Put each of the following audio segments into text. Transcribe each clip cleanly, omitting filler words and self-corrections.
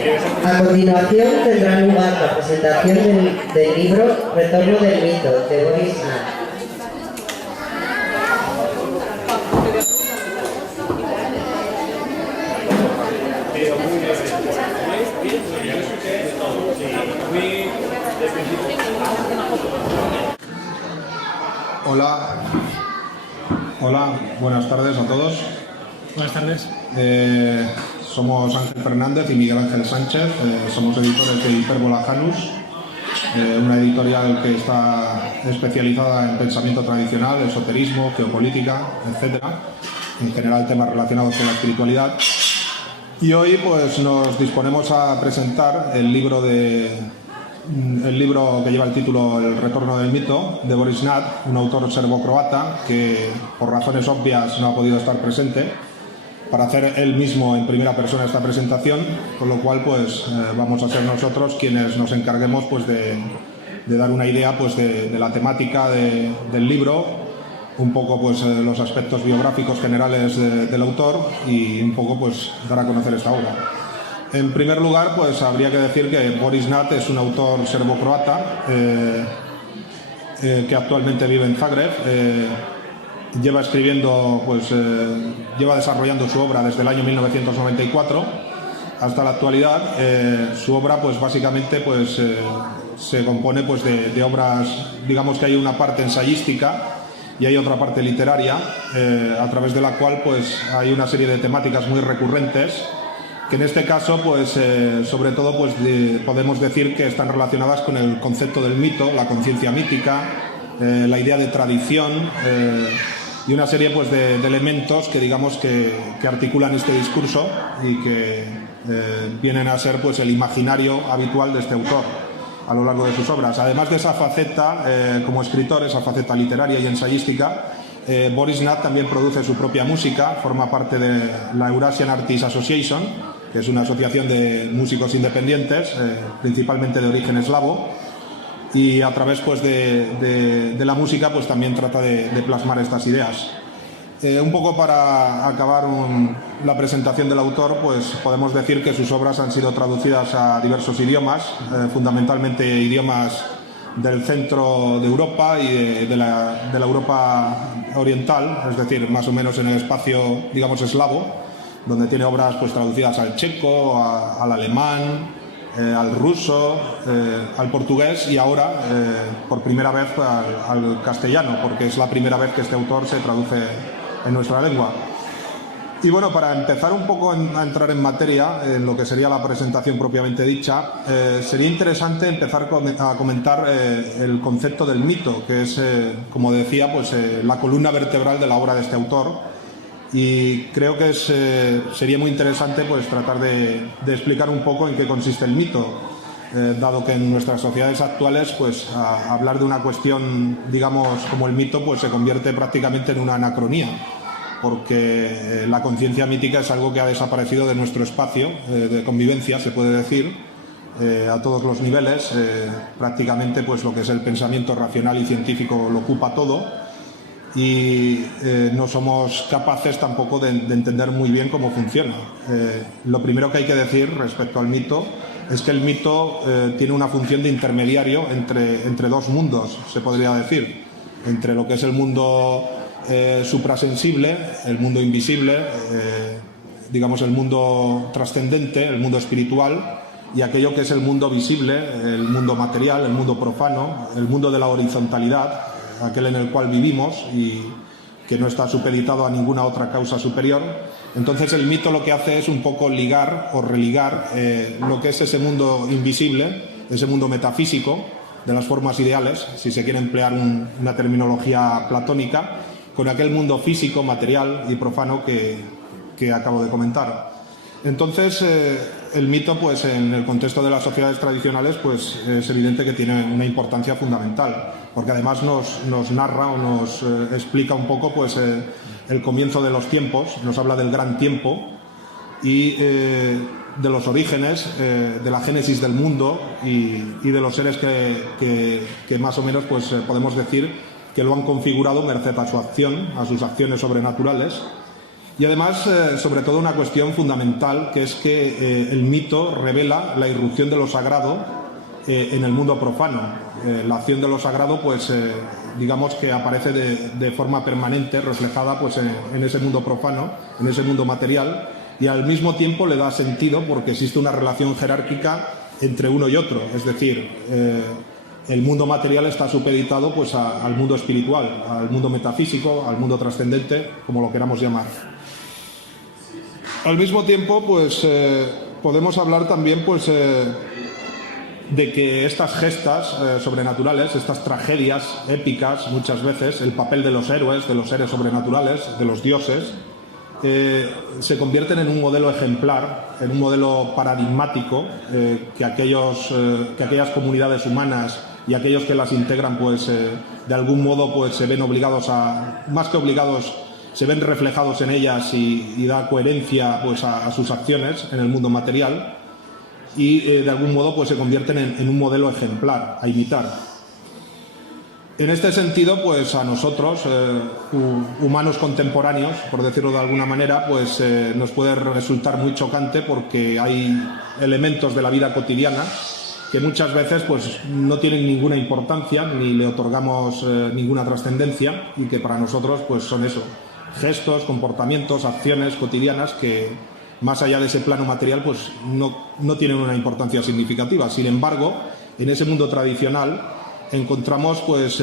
A continuación tendrá lugar la presentación del libro Retorno del mito, de Boris Vian. Hola, buenas tardes a todos. Buenas tardes. Somos Ángel Fernández y Miguel Ángel Sánchez, somos editores de Hipérbola Janus, una editorial que está especializada en pensamiento tradicional, esoterismo, geopolítica, etcétera, en general temas relacionados con la espiritualidad. Y hoy pues nos disponemos a presentar el libro que lleva el título El retorno del mito, de Boris Vian, un autor serbo-croata que por razones obvias no ha podido estar presente, para hacer él mismo en primera persona esta presentación, con lo cual pues vamos a ser nosotros quienes nos encarguemos pues de dar una idea pues de la temática del libro, un poco pues los aspectos biográficos generales del autor y un poco pues dar a conocer esta obra. En primer lugar, pues habría que decir que Boris Vian es un autor serbo-croata que actualmente vive en Zagreb. Lleva escribiendo, lleva desarrollando su obra desde el año 1994 hasta la actualidad. Su obra, pues básicamente, se compone pues de obras, digamos que hay una parte ensayística y hay otra parte literaria, a través de la cual pues hay una serie de temáticas muy recurrentes, que en este caso, pues sobre todo, pues podemos decir que están relacionadas con el concepto del mito, la conciencia mítica, la idea de tradición y una serie pues de elementos que digamos que articulan este discurso y que vienen a ser pues el imaginario habitual de este autor a lo largo de sus obras. Además de esa faceta como escritor, esa faceta literaria y ensayística, Boris Vian también produce su propia música, forma parte de la Eurasian Artists Association, que es una asociación de músicos independientes, principalmente de origen eslavo, y a través pues de la música pues también trata de plasmar estas ideas. Un poco para acabar la presentación del autor, pues podemos decir que sus obras han sido traducidas a diversos idiomas, fundamentalmente idiomas del centro de Europa y de la Europa oriental, es decir, más o menos en el espacio, digamos, eslavo, donde tiene obras pues traducidas al checo, al alemán, al ruso, al portugués y ahora por primera vez al castellano, porque es la primera vez que este autor se traduce en nuestra lengua. Y bueno, para empezar un poco a entrar en materia, en lo que sería la presentación propiamente dicha, sería interesante empezar a comentar el concepto del mito, que es, como decía, pues la columna vertebral de la obra de este autor. Y creo que sería muy interesante pues tratar de explicar un poco en qué consiste el mito, dado que en nuestras sociedades actuales pues hablar de una cuestión, digamos, como el mito, pues se convierte prácticamente en una anacronía, porque la conciencia mítica es algo que ha desaparecido de nuestro espacio de convivencia, se puede decir, a todos los niveles. Prácticamente pues lo que es el pensamiento racional y científico lo ocupa todo. Y no somos capaces tampoco de entender muy bien cómo funciona. Lo primero que hay que decir respecto al mito es que el mito tiene una función de intermediario entre dos mundos, se podría decir, entre lo que es el mundo suprasensible, el mundo invisible, digamos el mundo trascendente, el mundo espiritual, y aquello que es el mundo visible, el mundo material, el mundo profano, el mundo de la horizontalidad, aquel en el cual vivimos y que no está supeditado a ninguna otra causa superior. Entonces el mito lo que hace es un poco ligar o religar lo que es ese mundo invisible, ese mundo metafísico de las formas ideales, si se quiere emplear una terminología platónica, con aquel mundo físico, material y profano que acabo de comentar. Entonces el mito, pues en el contexto de las sociedades tradicionales, pues es evidente que tiene una importancia fundamental, porque además nos narra o nos explica un poco pues el comienzo de los tiempos, nos habla del gran tiempo y de los orígenes, de la génesis del mundo y de los seres que más o menos pues podemos decir que lo han configurado merced a su acción, a sus acciones sobrenaturales. Y además, sobre todo, una cuestión fundamental, que es que el mito revela la irrupción de lo sagrado en el mundo profano. La acción de lo sagrado, pues, digamos que aparece de forma permanente, reflejada pues, en ese mundo profano, en ese mundo material, y al mismo tiempo le da sentido porque existe una relación jerárquica entre uno y otro. Es decir, el mundo material está supeditado pues, al mundo espiritual, al mundo metafísico, al mundo trascendente, como lo queramos llamar. Al mismo tiempo, pues podemos hablar también pues, de que estas gestas sobrenaturales, estas tragedias épicas, muchas veces, el papel de los héroes, de los seres sobrenaturales, de los dioses, se convierten en un modelo ejemplar, en un modelo paradigmático que aquellas comunidades humanas y aquellos que las integran, pues de algún modo pues, se ven obligados a, más que obligados, se ven reflejados en ellas y da coherencia pues, a sus acciones en el mundo material y de algún modo pues, se convierten en un modelo ejemplar a imitar. En este sentido, pues a nosotros, humanos contemporáneos, por decirlo de alguna manera, pues nos puede resultar muy chocante porque hay elementos de la vida cotidiana que muchas veces pues, no tienen ninguna importancia ni le otorgamos ninguna trascendencia y que para nosotros pues, son eso, gestos, comportamientos, acciones cotidianas que más allá de ese plano material pues no tienen una importancia significativa. Sin embargo, en ese mundo tradicional encontramos pues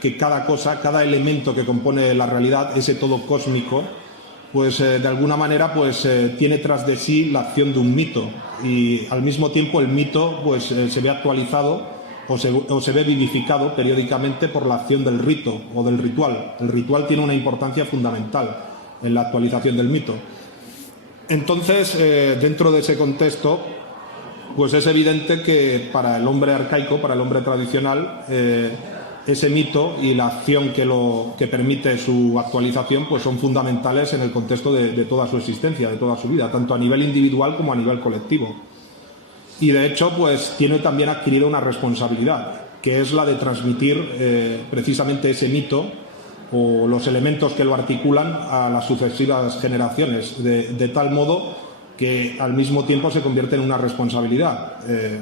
que cada cosa, cada elemento que compone la realidad, ese todo cósmico, pues de alguna manera pues tiene tras de sí la acción de un mito y al mismo tiempo el mito pues se ve actualizado o se ve vivificado periódicamente por la acción del rito o del ritual. El ritual tiene una importancia fundamental en la actualización del mito. Entonces, dentro de ese contexto, pues es evidente que para el hombre arcaico, para el hombre tradicional, ese mito y la acción que permite su actualización pues son fundamentales en el contexto de toda su existencia, de toda su vida, tanto a nivel individual como a nivel colectivo. Y de hecho, pues tiene también adquirido una responsabilidad, que es la de transmitir precisamente ese mito o los elementos que lo articulan a las sucesivas generaciones, de tal modo que al mismo tiempo se convierte en una responsabilidad.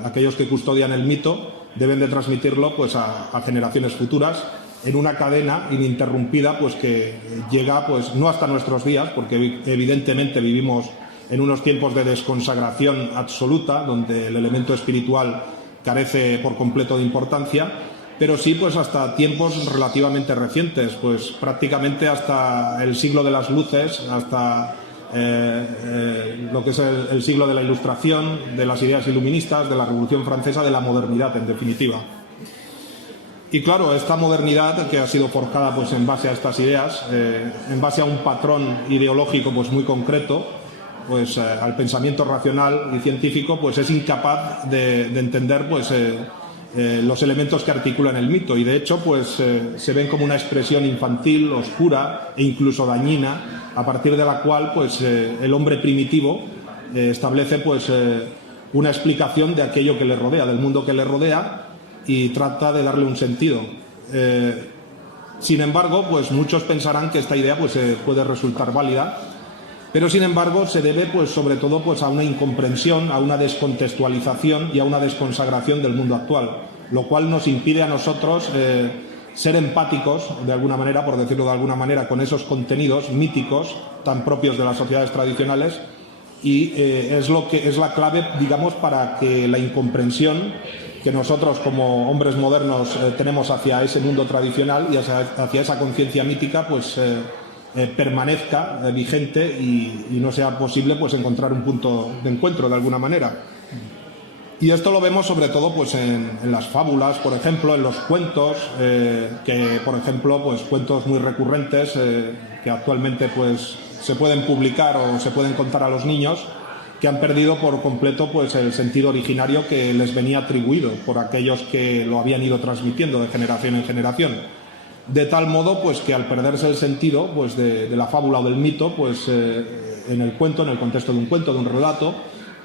Aquellos que custodian el mito deben de transmitirlo pues, a generaciones futuras en una cadena ininterrumpida pues, que llega pues, no hasta nuestros días, porque evidentemente vivimos en unos tiempos de desconsagración absoluta, donde el elemento espiritual carece por completo de importancia, pero sí pues hasta tiempos relativamente recientes, pues prácticamente hasta el siglo de las luces, hasta lo que es el siglo de la Ilustración, de las ideas iluministas, de la Revolución Francesa, de la modernidad en definitiva. Y claro, esta modernidad que ha sido forjada pues en base a estas ideas, en base a un patrón ideológico pues muy concreto, pues al pensamiento racional y científico, pues es incapaz de entender pues los elementos que articulan el mito y de hecho pues se ven como una expresión infantil, oscura e incluso dañina, a partir de la cual pues el hombre primitivo establece pues una explicación de aquello que le rodea, del mundo que le rodea y trata de darle un sentido. Sin embargo, pues muchos pensarán que esta idea pues puede resultar válida, pero sin embargo se debe pues sobre todo pues a una incomprensión, a una descontextualización y a una desconsagración del mundo actual, lo cual nos impide a nosotros ser empáticos de alguna manera, por decirlo de alguna manera, con esos contenidos míticos tan propios de las sociedades tradicionales y es la clave, digamos, para que la incomprensión que nosotros como hombres modernos tenemos hacia ese mundo tradicional y hacia esa conciencia mítica pues permanezca vigente y no sea posible pues encontrar un punto de encuentro de alguna manera. Y esto lo vemos sobre todo pues en las fábulas, por ejemplo, en los cuentos, que por ejemplo pues cuentos muy recurrentes que actualmente pues se pueden publicar o se pueden contar a los niños, que han perdido por completo pues el sentido originario que les venía atribuido por aquellos que lo habían ido transmitiendo de generación en generación. De tal modo pues que al perderse el sentido pues de la fábula o del mito, pues en el cuento, en el contexto de un cuento, de un relato,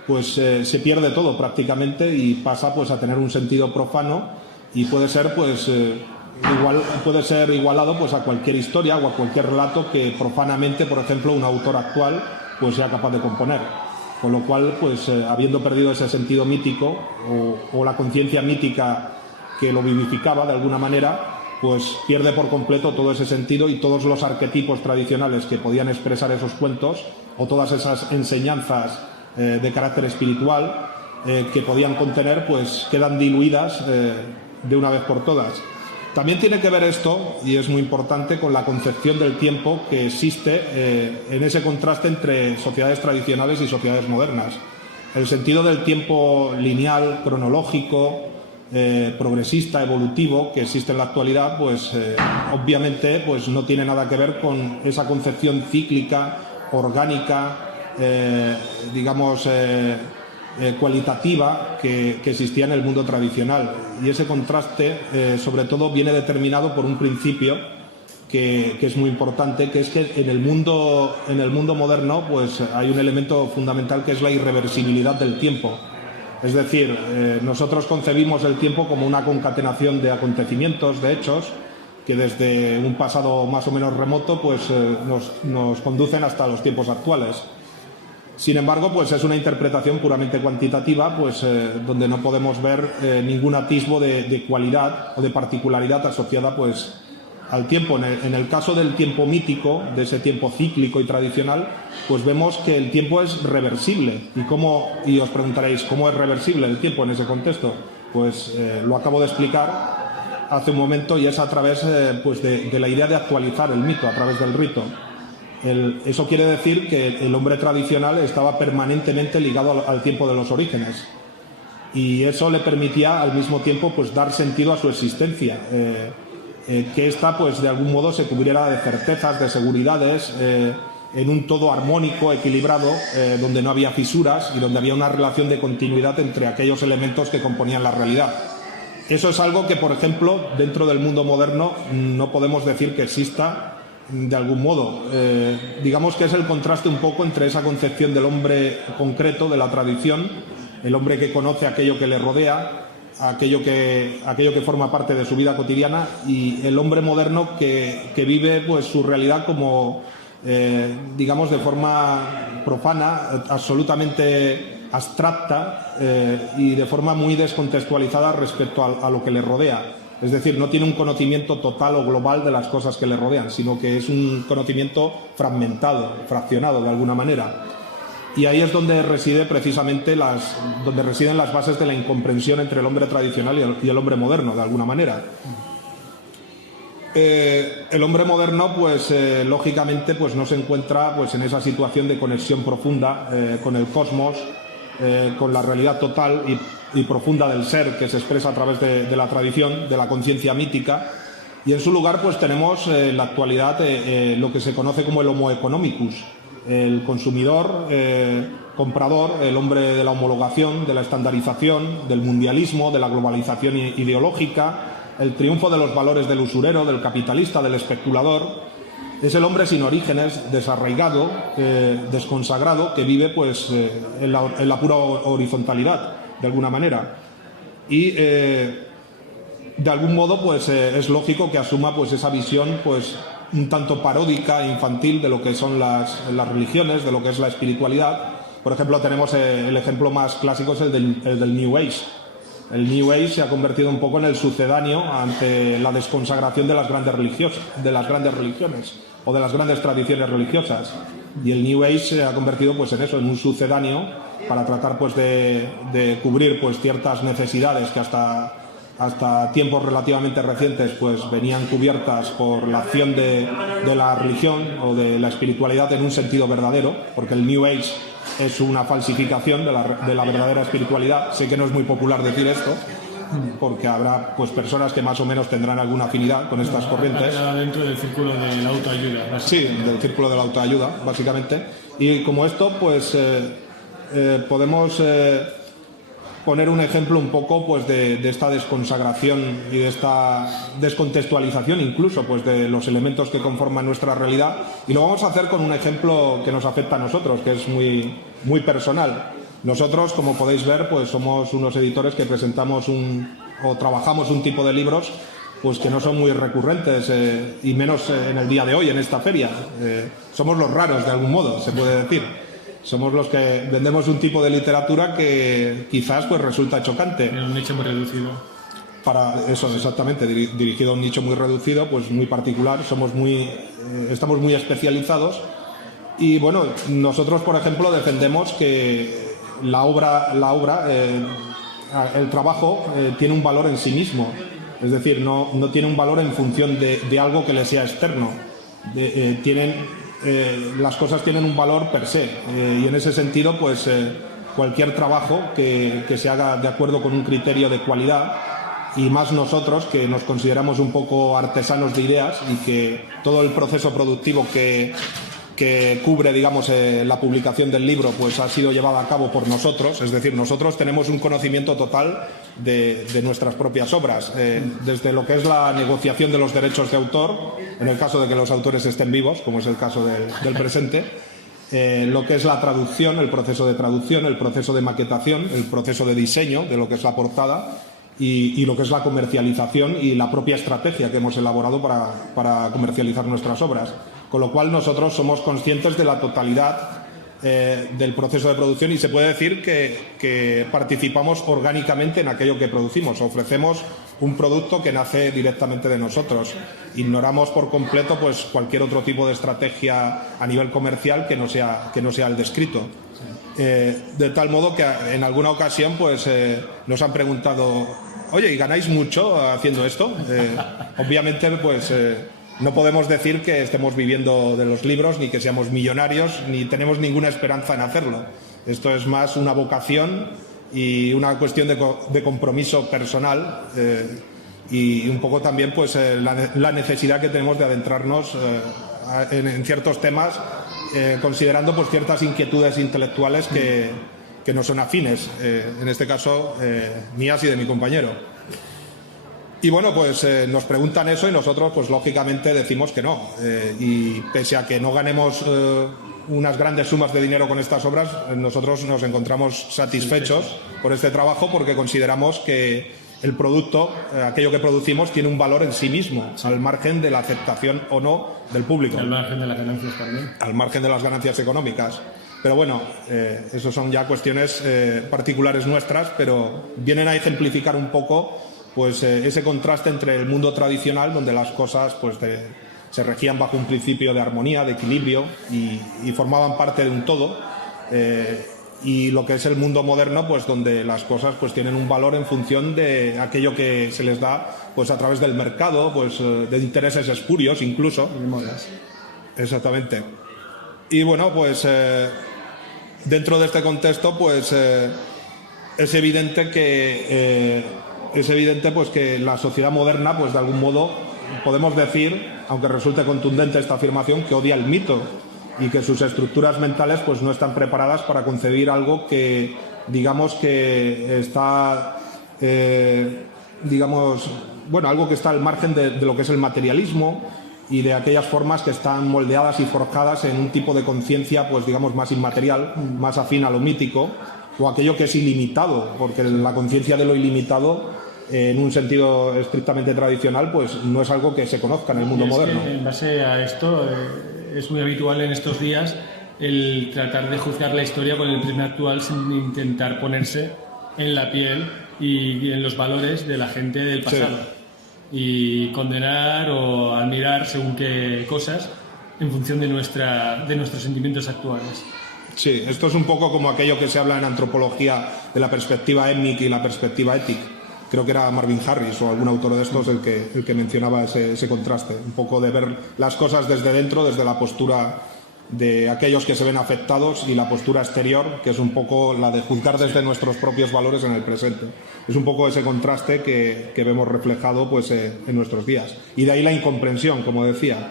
pues se pierde todo prácticamente y pasa pues a tener un sentido profano y puede ser pues puede ser igualado pues a cualquier historia o a cualquier relato que profanamente, por ejemplo, un autor actual pues sea capaz de componer. Con lo cual, pues habiendo perdido ese sentido mítico o la conciencia mítica que lo vivificaba de alguna manera, pues pierde por completo todo ese sentido, y todos los arquetipos tradicionales que podían expresar esos cuentos, o todas esas enseñanzas de carácter espiritual que podían contener, pues quedan diluidas de una vez por todas. También tiene que ver esto, y es muy importante, con la concepción del tiempo que existe en ese contraste entre sociedades tradicionales y sociedades modernas. El sentido del tiempo lineal, cronológico, progresista, evolutivo que existe en la actualidad, pues obviamente pues no tiene nada que ver con esa concepción cíclica, orgánica, cualitativa que existía en el mundo tradicional. Y ese contraste sobre todo viene determinado por un principio que es muy importante, que es que en el mundo moderno pues hay un elemento fundamental, que es la irreversibilidad del tiempo. Es decir, nosotros concebimos el tiempo como una concatenación de acontecimientos, de hechos, que desde un pasado más o menos remoto pues nos conducen hasta los tiempos actuales. Sin embargo, pues es una interpretación puramente cuantitativa, pues donde no podemos ver ningún atisbo de cualidad o de particularidad asociada pues al tiempo. En el caso del tiempo mítico, de ese tiempo cíclico y tradicional, pues vemos que el tiempo es reversible. Y os preguntaréis, ¿cómo es reversible el tiempo en ese contexto? Pues lo acabo de explicar hace un momento, y es a través pues de la idea de actualizar el mito, a través del rito. Eso quiere decir que el hombre tradicional estaba permanentemente ligado al tiempo de los orígenes, y eso le permitía al mismo tiempo pues dar sentido a su existencia, que ésta pues de algún modo se cubriera de certezas, de seguridades, en un todo armónico, equilibrado, donde no había fisuras y donde había una relación de continuidad entre aquellos elementos que componían la realidad. Eso es algo que, por ejemplo, dentro del mundo moderno no podemos decir que exista de algún modo. Digamos que es el contraste un poco entre esa concepción del hombre concreto, de la tradición, el hombre que conoce aquello que le rodea, aquello que forma parte de su vida cotidiana, y el hombre moderno que vive pues su realidad como digamos de forma profana, absolutamente abstracta, y de forma muy descontextualizada respecto a lo que le rodea. Es decir, no tiene un conocimiento total o global de las cosas que le rodean, sino que es un conocimiento fragmentado, fraccionado de alguna manera. Y ahí es donde reside precisamente donde residen las bases de la incomprensión entre el hombre tradicional y el hombre moderno, de alguna manera. El hombre moderno, pues lógicamente, pues no se encuentra pues en esa situación de conexión profunda con el cosmos, con la realidad total y profunda del ser, que se expresa a través de la tradición, de la conciencia mítica. Y en su lugar pues tenemos en la actualidad lo que se conoce como el Homo economicus, el consumidor, comprador, el hombre de la homologación, de la estandarización, del mundialismo, de la globalización ideológica, el triunfo de los valores del usurero, del capitalista, del especulador. Es el hombre sin orígenes, desarraigado, desconsagrado, que vive pues en la pura horizontalidad, de alguna manera. Y de algún modo pues es lógico que asuma pues esa visión pues un tanto paródica e infantil de lo que son las religiones, de lo que es la espiritualidad. Por ejemplo, tenemos el ejemplo más clásico, es el del New Age. El New Age se ha convertido un poco en el sucedáneo ante la desconsagración de las grandes religiones o de las grandes tradiciones religiosas. Y el New Age se ha convertido pues en eso, en un sucedáneo para tratar pues de cubrir pues ciertas necesidades que hasta tiempos relativamente recientes pues venían cubiertas por la acción de la religión o de la espiritualidad en un sentido verdadero, porque el New Age es una falsificación de la verdadera espiritualidad. Sé que no es muy popular decir esto, porque habrá pues personas que más o menos tendrán alguna afinidad con estas corrientes. Dentro del círculo de la autoayuda. Sí, del círculo de la autoayuda, básicamente. Y como esto, pues podemos poner un ejemplo un poco pues de esta desconsagración y de esta descontextualización incluso pues de los elementos que conforman nuestra realidad, y lo vamos a hacer con un ejemplo que nos afecta a nosotros, que es muy, muy personal. Nosotros, como podéis ver, pues somos unos editores que presentamos o trabajamos un tipo de libros pues que no son muy recurrentes y menos en el día de hoy, en esta feria. Somos los raros, de algún modo, se puede decir. Somos los que vendemos un tipo de literatura que quizás pues resulta chocante. En un nicho muy reducido. Para eso, exactamente, dirigido a un nicho muy reducido, pues muy particular. Estamos muy especializados y bueno, nosotros, por ejemplo, defendemos que la obra, el trabajo tiene un valor en sí mismo. Es decir, no tiene un valor en función de algo que le sea externo. Las cosas tienen un valor per se y en ese sentido, pues cualquier trabajo que se haga de acuerdo con un criterio de cualidad, y más nosotros que nos consideramos un poco artesanos de ideas y que todo el proceso productivo que cubre, digamos, la publicación del libro, pues ha sido llevado a cabo por nosotros. Es decir, nosotros tenemos un conocimiento total de nuestras propias obras, desde lo que es la negociación de los derechos de autor, en el caso de que los autores estén vivos, como es el caso del presente, lo que es la traducción, el proceso de traducción, el proceso de maquetación, el proceso de diseño de lo que es la portada y lo que es la comercialización y la propia estrategia que hemos elaborado para comercializar nuestras obras. Con lo cual nosotros somos conscientes de la totalidad del proceso de producción y se puede decir que participamos orgánicamente en aquello que producimos. Ofrecemos un producto que nace directamente de nosotros. Ignoramos por completo pues cualquier otro tipo de estrategia a nivel comercial que no sea el descrito. De tal modo que en alguna ocasión pues nos han preguntado: oye, ¿y ganáis mucho haciendo esto? Obviamente pues no podemos decir que estemos viviendo de los libros, ni que seamos millonarios, ni tenemos ninguna esperanza en hacerlo. Esto es más una vocación y una cuestión de compromiso personal y un poco también pues la necesidad que tenemos de adentrarnos en ciertos temas, considerando pues ciertas inquietudes intelectuales que no son afines, en este caso mías y de mi compañero. Y bueno, pues nos preguntan eso y nosotros pues lógicamente decimos que no. Y pese a que no ganemos unas grandes sumas de dinero con estas obras, nosotros nos encontramos satisfechos por este trabajo porque consideramos que el producto, aquello que producimos, tiene un valor en sí mismo, al margen de la aceptación o no del público. Al margen de las ganancias también. Al margen de las ganancias económicas. Pero bueno, eso son ya cuestiones particulares nuestras, pero vienen a ejemplificar un poco pues ese contraste entre el mundo tradicional, donde las cosas pues se regían bajo un principio de armonía, de equilibrio y formaban parte de un todo, y lo que es el mundo moderno, pues donde las cosas pues tienen un valor en función de aquello que se les da pues a través del mercado, pues de intereses espurios incluso. De modas. Exactamente. Y bueno, pues dentro de este contexto pues es evidente pues que la sociedad moderna, pues de algún modo podemos decir, aunque resulte contundente esta afirmación, que odia el mito y que sus estructuras mentales pues no están preparadas para concebir algo que digamos que está algo que está al margen de lo que es el materialismo y de aquellas formas que están moldeadas y forjadas en un tipo de conciencia pues digamos más inmaterial, más afín a lo mítico, o aquello que es ilimitado, porque la conciencia de lo ilimitado en un sentido estrictamente tradicional pues no es algo que se conozca en el mundo moderno. En base a esto es muy habitual en estos días el tratar de juzgar la historia con el prisma actual sin intentar ponerse en la piel y en los valores de la gente del pasado. Sí. Y condenar o admirar según qué cosas en función de nuestros sentimientos actuales. Sí, esto es un poco como aquello que se habla en antropología de la perspectiva étnica y la perspectiva ética. Creo que era Marvin Harris o algún autor de estos el que mencionaba ese contraste, un poco de ver las cosas desde dentro, desde la postura de aquellos que se ven afectados y la postura exterior, que es un poco la de juzgar desde nuestros propios valores en el presente. Es un poco ese contraste que vemos reflejado pues, en nuestros días. Y de ahí la incomprensión, como decía.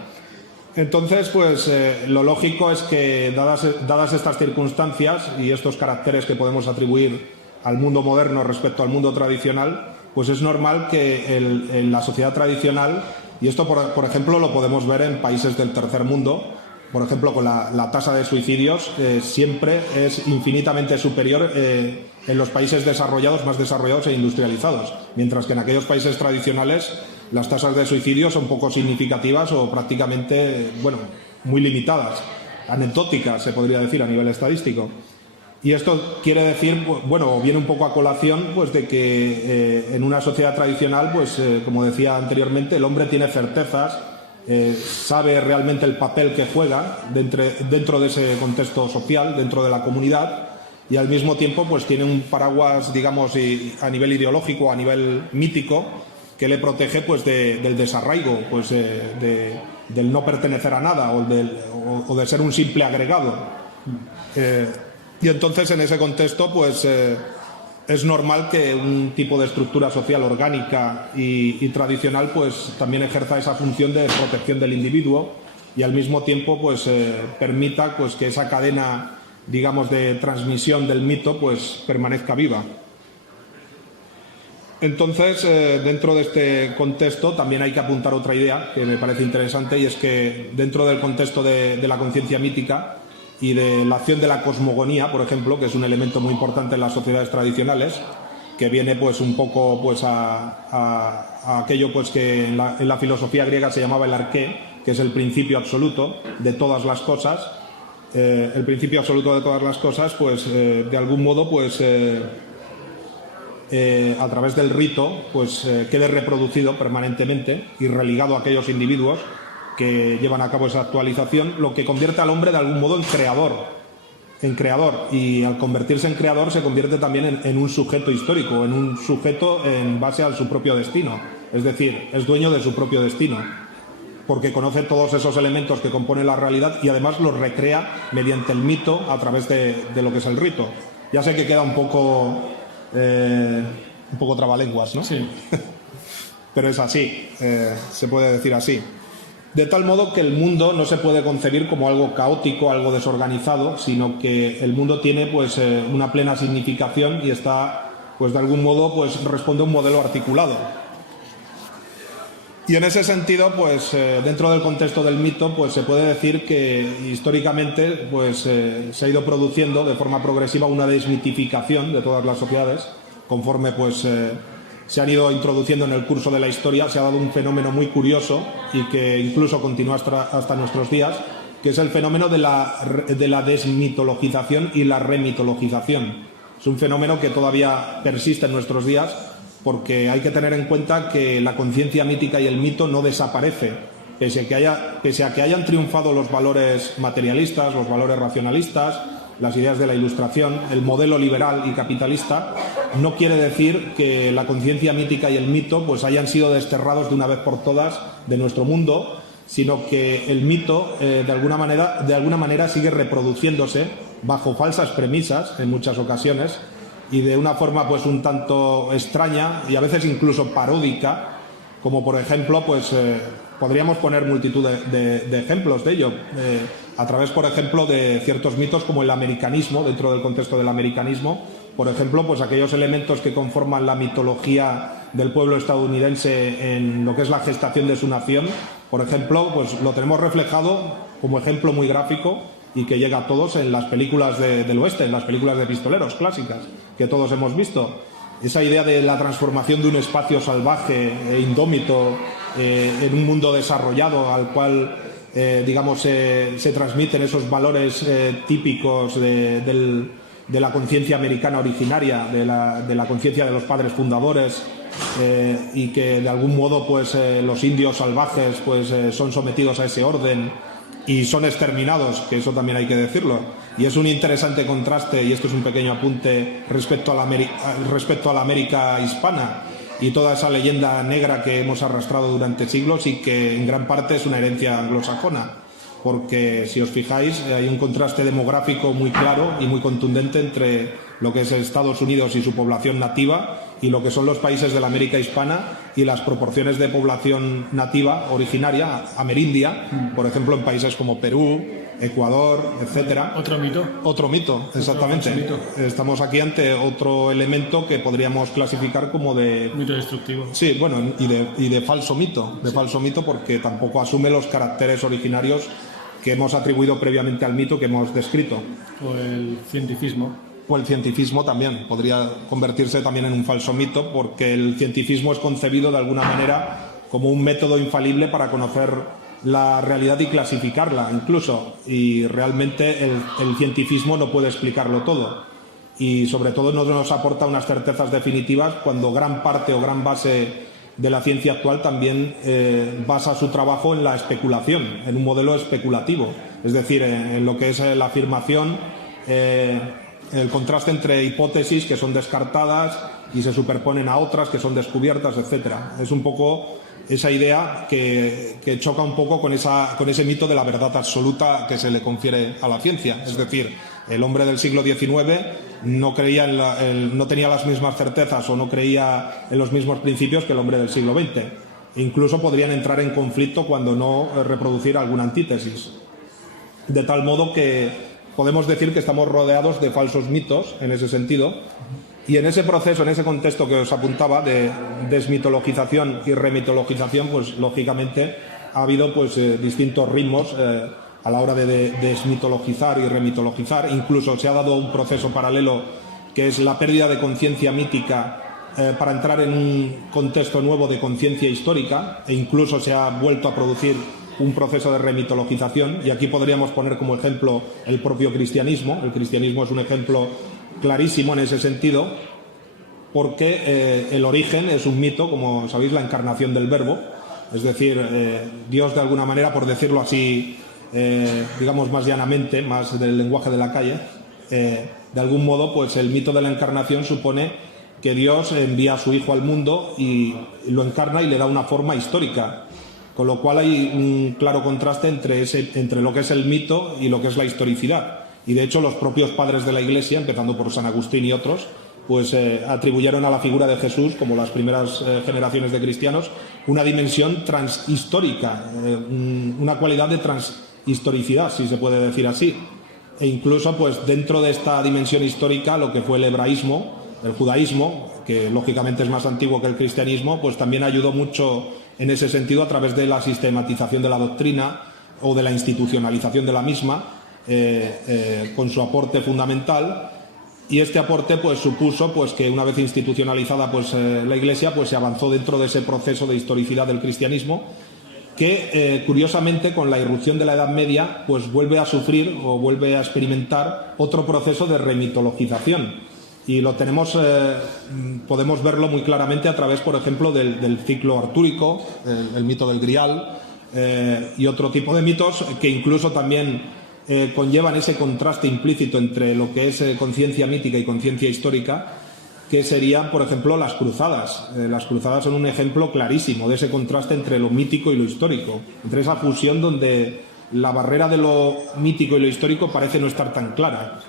Entonces, pues lo lógico es que, dadas estas circunstancias y estos caracteres que podemos atribuir al mundo moderno respecto al mundo tradicional, pues es normal que en la sociedad tradicional, y esto por ejemplo lo podemos ver en países del tercer mundo, por ejemplo con la tasa de suicidios siempre es infinitamente superior en los países desarrollados, más desarrollados e industrializados, mientras que en aquellos países tradicionales las tasas de suicidio son poco significativas o prácticamente, bueno, muy limitadas, anecdóticas, se podría decir, a nivel estadístico. Y esto quiere decir, bueno, viene un poco a colación, pues de que en una sociedad tradicional, pues como decía anteriormente, el hombre tiene certezas, sabe realmente el papel que juega dentro de ese contexto social, dentro de la comunidad, y al mismo tiempo pues tiene un paraguas, digamos, a nivel ideológico, a nivel mítico, que le protege pues del desarraigo, pues del no pertenecer a nada o de ser un simple agregado. Y entonces en ese contexto pues es normal que un tipo de estructura social orgánica y tradicional pues también ejerza esa función de protección del individuo y al mismo tiempo pues permita pues que esa cadena, digamos, de transmisión del mito pues permanezca viva. Entonces, dentro de este contexto también hay que apuntar otra idea que me parece interesante, y es que dentro del contexto de la conciencia mítica y de la acción de la cosmogonía, por ejemplo, que es un elemento muy importante en las sociedades tradicionales, que viene pues un poco pues a aquello pues que en la filosofía griega se llamaba el arqué, que es el principio absoluto de todas las cosas. El principio absoluto de todas las cosas, pues de algún modo pues a través del rito pues quede reproducido permanentemente y religado a aquellos individuos que llevan a cabo esa actualización, lo que convierte al hombre de algún modo en creador, y al convertirse en creador se convierte también en un sujeto histórico, en un sujeto en base a su propio destino, es decir, es dueño de su propio destino, porque conoce todos esos elementos que componen la realidad y además los recrea mediante el mito a través de lo que es el rito. Ya sé que queda un poco trabalenguas, ¿no? Sí. Pero es así, se puede decir así. De tal modo que el mundo no se puede concebir como algo caótico, algo desorganizado, sino que el mundo tiene pues una plena significación y está, pues de algún modo, pues responde a un modelo articulado. Y en ese sentido, pues dentro del contexto del mito, pues se puede decir que históricamente pues se ha ido produciendo de forma progresiva una desmitificación de todas las sociedades, conforme pues se han ido introduciendo en el curso de la historia. Se ha dado un fenómeno muy curioso y que incluso continúa hasta nuestros días, que es el fenómeno de la desmitologización y la remitologización. Es un fenómeno que todavía persiste en nuestros días, porque hay que tener en cuenta que la conciencia mítica y el mito no desaparece, pese a que hayan triunfado los valores materialistas, los valores racionalistas, las ideas de la Ilustración, el modelo liberal y capitalista. No quiere decir que la conciencia mítica y el mito pues hayan sido desterrados de una vez por todas de nuestro mundo, sino que el mito de alguna manera sigue reproduciéndose bajo falsas premisas en muchas ocasiones y de una forma pues un tanto extraña y a veces incluso paródica, como por ejemplo pues podríamos poner multitud de ejemplos de ello, a través por ejemplo de ciertos mitos como el americanismo. Dentro del contexto del americanismo, por ejemplo, pues aquellos elementos que conforman la mitología del pueblo estadounidense en lo que es la gestación de su nación, por ejemplo, pues lo tenemos reflejado como ejemplo muy gráfico y que llega a todos en las películas del oeste, en las películas de pistoleros clásicas que todos hemos visto. Esa idea de la transformación de un espacio salvaje e indómito en un mundo desarrollado al cual digamos se transmiten esos valores típicos de la conciencia americana originaria, de la conciencia de los padres fundadores, y que de algún modo pues los indios salvajes pues son sometidos a ese orden y son exterminados, que eso también hay que decirlo. Y es un interesante contraste, y esto es un pequeño apunte respecto a la América hispana y toda esa leyenda negra que hemos arrastrado durante siglos y que en gran parte es una herencia anglosajona, porque si os fijáis hay un contraste demográfico muy claro y muy contundente entre lo que es Estados Unidos y su población nativa y lo que son los países de la América hispana y las proporciones de población nativa originaria, amerindia, por ejemplo en países como Perú, Ecuador, etcétera. Otro mito, exactamente. Otro mito. Estamos aquí ante otro elemento que podríamos clasificar como de mito destructivo. Sí, bueno, y de falso mito, falso mito, porque tampoco asume los caracteres originarios que hemos atribuido previamente al mito que hemos descrito. O el cientificismo. O el cientificismo también podría convertirse también en un falso mito, porque el cientificismo es concebido de alguna manera como un método infalible para conocer la realidad y clasificarla incluso, y realmente el cientificismo no puede explicarlo todo, y sobre todo no nos aporta unas certezas definitivas cuando gran parte o gran base de la ciencia actual también basa su trabajo en la especulación, en un modelo especulativo, es decir, en lo que es la afirmación, el contraste entre hipótesis que son descartadas y se superponen a otras que son descubiertas, etcétera. Es un poco esa idea que choca un poco con ese mito de la verdad absoluta que se le confiere a la ciencia. Es decir, el hombre del siglo XIX no tenía las mismas certezas o no creía en los mismos principios que el hombre del siglo XX. Incluso podrían entrar en conflicto cuando no reproducir alguna antítesis. De tal modo que podemos decir que estamos rodeados de falsos mitos en ese sentido. Y en ese proceso, en ese contexto que os apuntaba de desmitologización y remitologización, pues lógicamente ha habido pues distintos ritmos a la hora de desmitologizar y remitologizar. Incluso se ha dado un proceso paralelo que es la pérdida de conciencia mítica para entrar en un contexto nuevo de conciencia histórica, e incluso se ha vuelto a producir un proceso de remitologización, y aquí podríamos poner como ejemplo el propio cristianismo. El cristianismo es un ejemplo clarísimo en ese sentido, porque el origen es un mito, como sabéis, la encarnación del verbo, es decir, Dios de alguna manera, por decirlo así, digamos más llanamente, más del lenguaje de la calle, de algún modo pues el mito de la encarnación supone que Dios envía a su Hijo al mundo y lo encarna y le da una forma histórica, con lo cual hay un claro contraste entre lo que es el mito y lo que es la historicidad. Y de hecho los propios padres de la Iglesia, empezando por San Agustín y otros, pues atribuyeron a la figura de Jesús, como las primeras generaciones de cristianos, una dimensión transhistórica, una cualidad de transhistoricidad, si se puede decir así. E incluso pues dentro de esta dimensión histórica, lo que fue el hebraísmo, el judaísmo, que lógicamente es más antiguo que el cristianismo, pues también ayudó mucho en ese sentido a través de la sistematización de la doctrina o de la institucionalización de la misma, con su aporte fundamental. Y este aporte pues supuso pues que una vez institucionalizada pues la Iglesia, pues se avanzó dentro de ese proceso de historicidad del cristianismo, que curiosamente con la irrupción de la Edad Media pues vuelve a sufrir o vuelve a experimentar otro proceso de remitologización, y lo tenemos, podemos verlo muy claramente a través, por ejemplo, del ciclo artúrico, el mito del Grial, y otro tipo de mitos que incluso también conllevan ese contraste implícito entre lo que es conciencia mítica y conciencia histórica, que serían, por ejemplo, las cruzadas. Las cruzadas son un ejemplo clarísimo de ese contraste entre lo mítico y lo histórico, entre esa fusión donde la barrera de lo mítico y lo histórico parece no estar tan clara.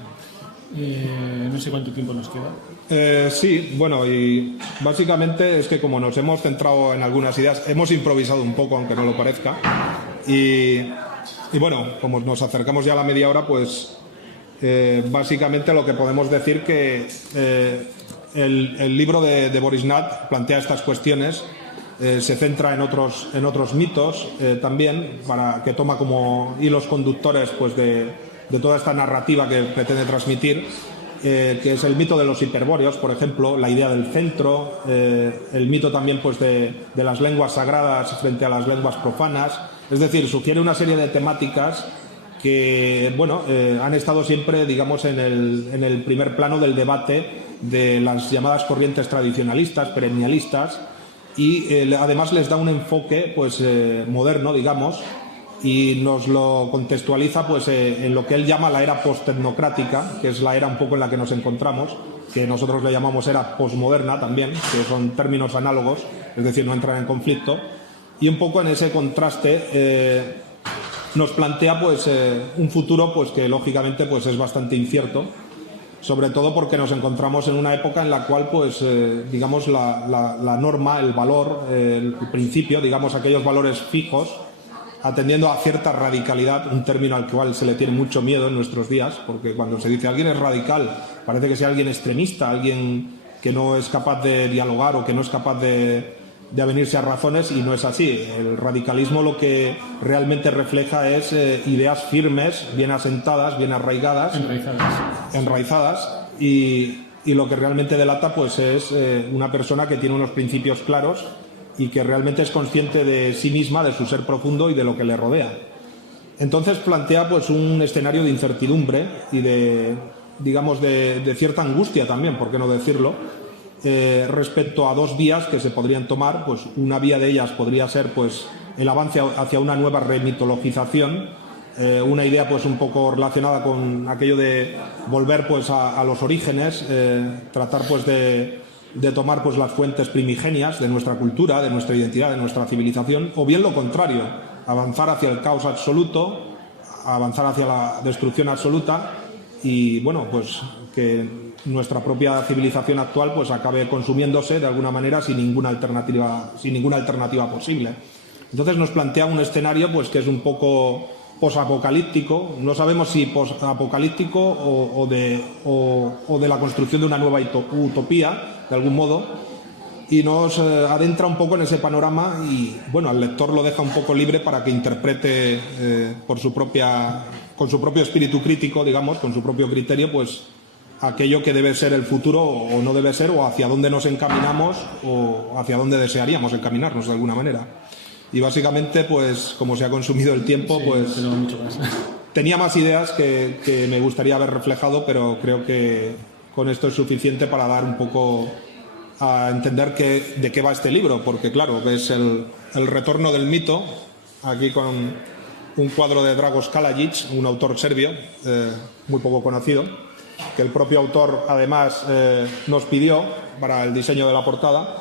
No sé cuánto tiempo nos queda. Sí, bueno, y básicamente es que como nos hemos centrado en algunas ideas, hemos improvisado un poco, aunque no lo parezca, y bueno, como nos acercamos ya a la media hora, pues básicamente lo que podemos decir que el libro de Boris Nat plantea estas cuestiones, se centra en otros mitos también, que toma como hilos conductores pues de toda esta narrativa que pretende transmitir, que es el mito de los hiperbóreos, por ejemplo, la idea del centro, el mito también pues de las lenguas sagradas frente a las lenguas profanas. Es decir, sugiere una serie de temáticas que bueno, han estado siempre, digamos, en el primer plano del debate de las llamadas corrientes tradicionalistas, perennialistas, y además les da un enfoque pues moderno, digamos, y nos lo contextualiza pues en lo que él llama la era post-tecnocrática, que es la era un poco en la que nos encontramos, que nosotros le llamamos era posmoderna también, que son términos análogos, es decir, no entran en conflicto, y un poco en ese contraste nos plantea pues un futuro pues que lógicamente pues es bastante incierto, sobre todo porque nos encontramos en una época en la cual pues digamos la norma, el valor, el principio, digamos aquellos valores fijos, atendiendo a cierta radicalidad, un término al cual se le tiene mucho miedo en nuestros días, porque cuando se dice alguien es radical, parece que sea alguien extremista, alguien que no es capaz de dialogar o que no es capaz de avenirse a razones, y no es así. El radicalismo lo que realmente refleja es ideas firmes, bien asentadas, bien arraigadas, enraizadas, y lo que realmente delata pues es una persona que tiene unos principios claros y que realmente es consciente de sí misma, de su ser profundo y de lo que le rodea. Entonces plantea pues un escenario de incertidumbre y de, digamos, de cierta angustia también, por qué no decirlo, respecto a dos vías que se podrían tomar. Pues una vía de ellas podría ser pues el avance hacia una nueva remitologización, una idea pues un poco relacionada con aquello de volver pues a los orígenes, tratar pues de tomar pues las fuentes primigenias de nuestra cultura, de nuestra identidad, de nuestra civilización, o bien lo contrario, avanzar hacia el caos absoluto, avanzar hacia la destrucción absoluta y bueno, pues que nuestra propia civilización actual pues acabe consumiéndose de alguna manera sin ninguna alternativa posible. Entonces nos plantea un escenario pues que es un poco posapocalíptico, no sabemos si posapocalíptico o de la construcción de una nueva utopía, de algún modo, y nos adentra un poco en ese panorama y bueno, al lector lo deja un poco libre para que interprete con su propio espíritu crítico, digamos, con su propio criterio, pues aquello que debe ser el futuro o no debe ser, o hacia dónde nos encaminamos o hacia dónde desearíamos encaminarnos de alguna manera. Y básicamente, pues como se ha consumido el tiempo, Sí, pues no mucho más. Tenía más ideas que me gustaría haber reflejado, pero creo que con esto es suficiente para dar un poco a entender de qué va este libro, porque claro, ves el retorno del mito, aquí con un cuadro de Dragos Kalajic, un autor serbio, muy poco conocido, que el propio autor además nos pidió para el diseño de la portada.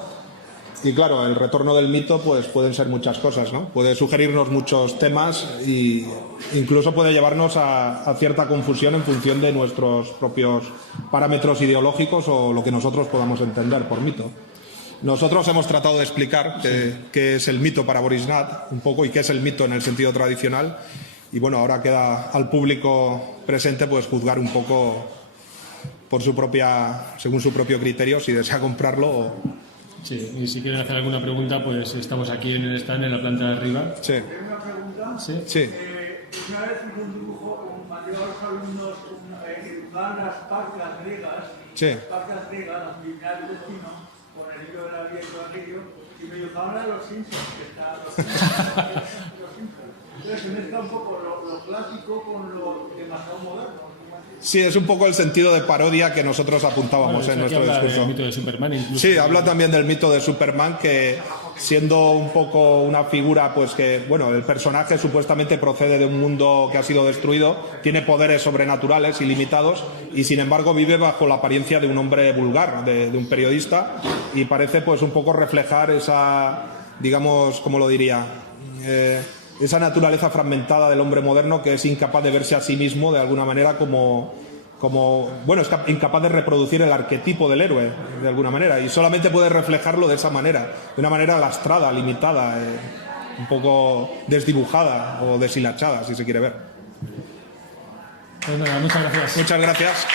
Y claro, el retorno del mito pues pueden ser muchas cosas, ¿no? Puede sugerirnos muchos temas e incluso puede llevarnos a cierta confusión en función de nuestros propios parámetros ideológicos o lo que nosotros podamos entender por mito. Nosotros hemos tratado de explicar qué es el mito para Boris Nat, un poco, y qué es el mito en el sentido tradicional. Y bueno, ahora queda al público presente pues juzgar un poco según su propio criterio, si desea comprarlo o... Sí, y si quieren hacer alguna pregunta, pues estamos aquí en el stand, en la planta de arriba. Sí. ¿Tengo una pregunta? Sí. Una vez hice un dibujo, mandé a los alumnos dibujar las parcas griegas, las lineales de chino, con el hilo del abierto aquello, y me dibujaban a los Simpsons, que está los Simpsons. Entonces se mezcla un poco lo clásico con lo demasiado moderno. Sí, es un poco el sentido de parodia que nosotros apuntábamos en nuestro discurso. Del mito de Superman, incluso. Sí, habla también del mito de Superman, que siendo un poco una figura, pues que, bueno, el personaje supuestamente procede de un mundo que ha sido destruido, tiene poderes sobrenaturales ilimitados y sin embargo vive bajo la apariencia de un hombre vulgar, de un periodista, y parece pues un poco reflejar esa, digamos, ¿cómo lo diría? Esa naturaleza fragmentada del hombre moderno que es incapaz de verse a sí mismo de alguna manera como bueno, es incapaz de reproducir el arquetipo del héroe de alguna manera y solamente puede reflejarlo de esa manera, de una manera lastrada, limitada, un poco desdibujada o deshilachada, si se quiere ver. Pues nada, muchas gracias. Muchas gracias.